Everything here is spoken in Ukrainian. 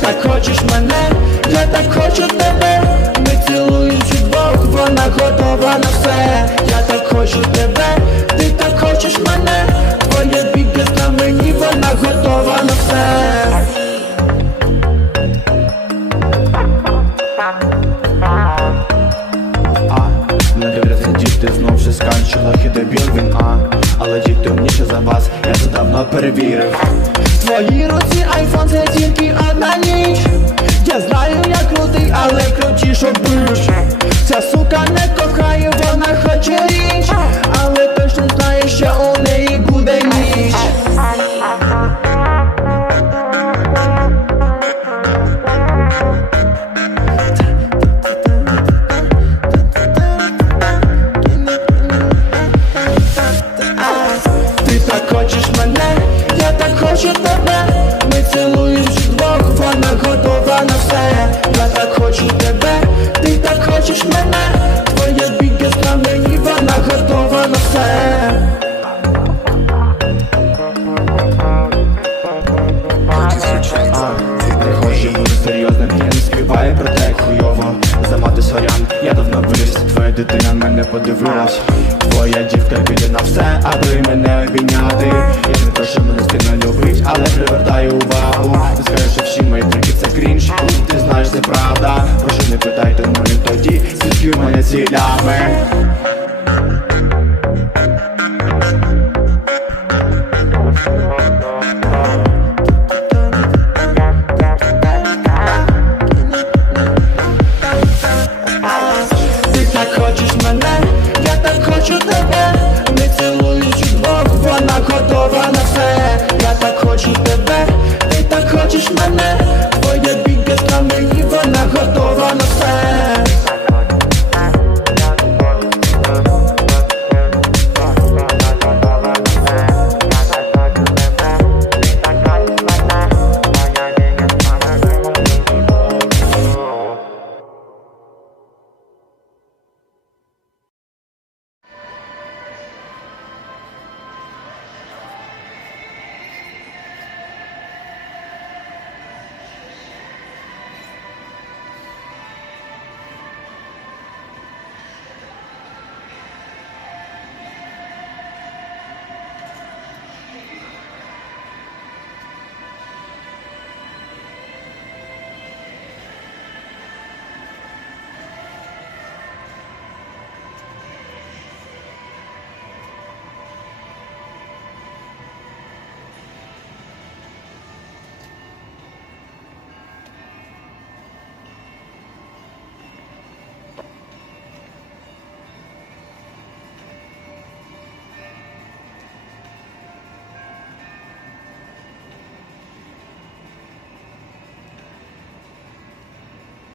Так хочеш мене, я так хочу тебе. Ми цілуємось вдвох, вона готова на все. Діти, знов все сканчила дебіл він а Але діти умніше за вас, я це давно перевірив В руці айфон це тільки одна ніч. Я знаю, я крутий, але крутіше бич. Ця сука не хочу тебе. Ми цілуємось вдвох, вона готова на все. Я так хочу тебе, ти так хочеш мене. Твоє бігес на мені, вона готова на все. Не хоче бути серйозним, не співаю про те хуйово Замати сорян, я давно виріс Твоя дитина мене подивилась Твоя дівка піде на все, аби мене обійняти. Я не прошу мене сильно любить, але привертаю увагу. Ти скажеш, що всі мої треки це крінж Ти знаєш, це правда. Прошу не питайте мене тоді, в мене цілями